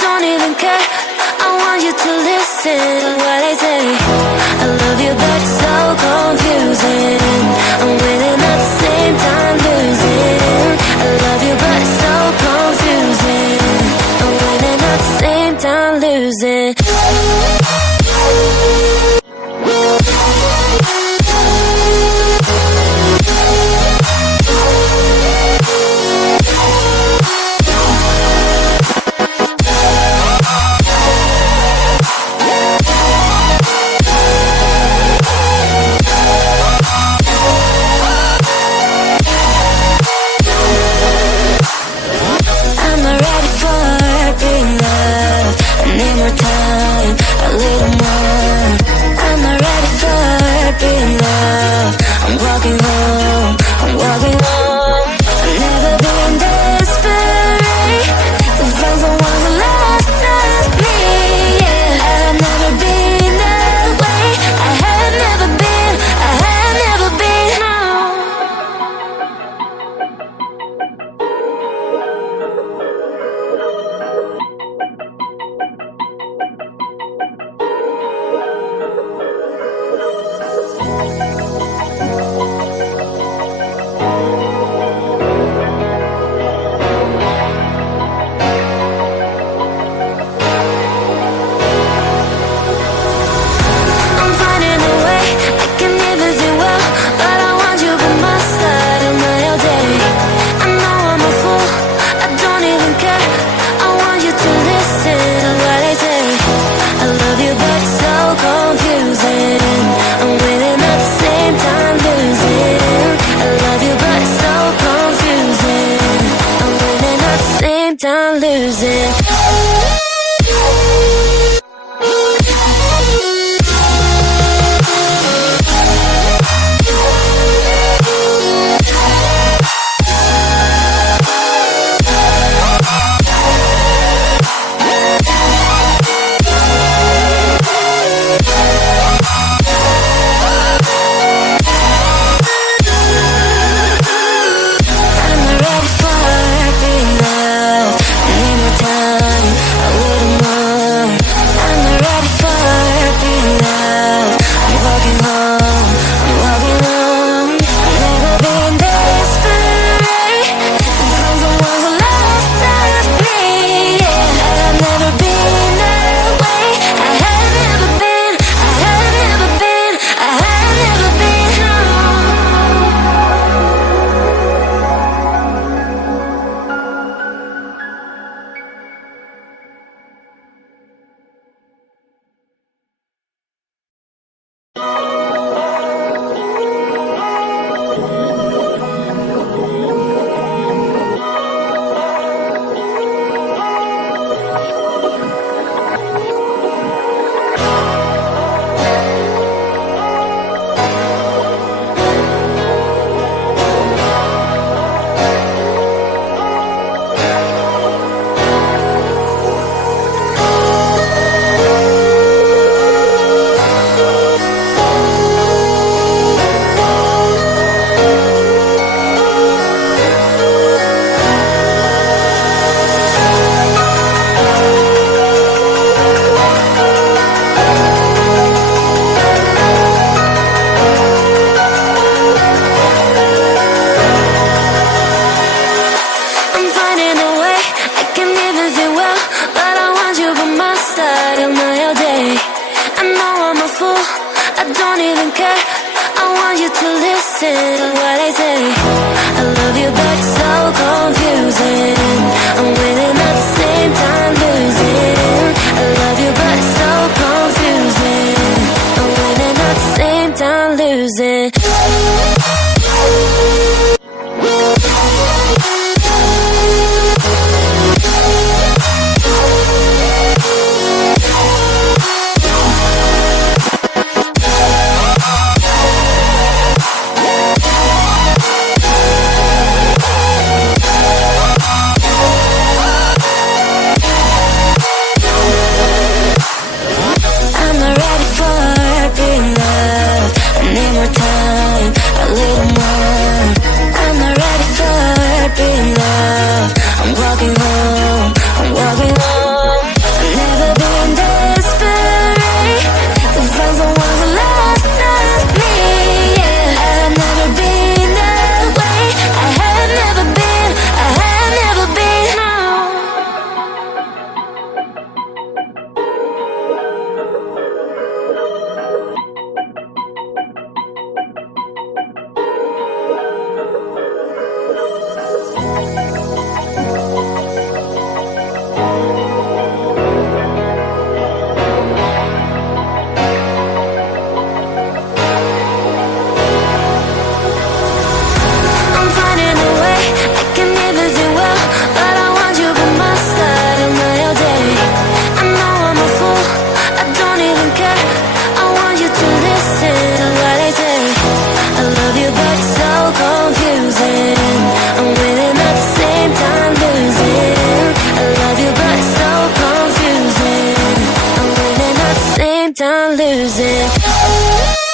don't even care. I want you to listen to what I say. I love you but it's so confusing. I'm winning at the same time losing. I love you but it's so confusing. I'm winning at the same time losing. Time, a little more. I'm not ready for being loved. I'm walking home, I'm walking home. I've never been desperate to find someone who loves me. Yeah, I've never been that way. I have never been, I have never been. No. Time losing. listen to what I say. I love you but it's so confusing. I'm winning at the same time losing. I love you but it's so confusing. I'm winning at the same time losing. done losing.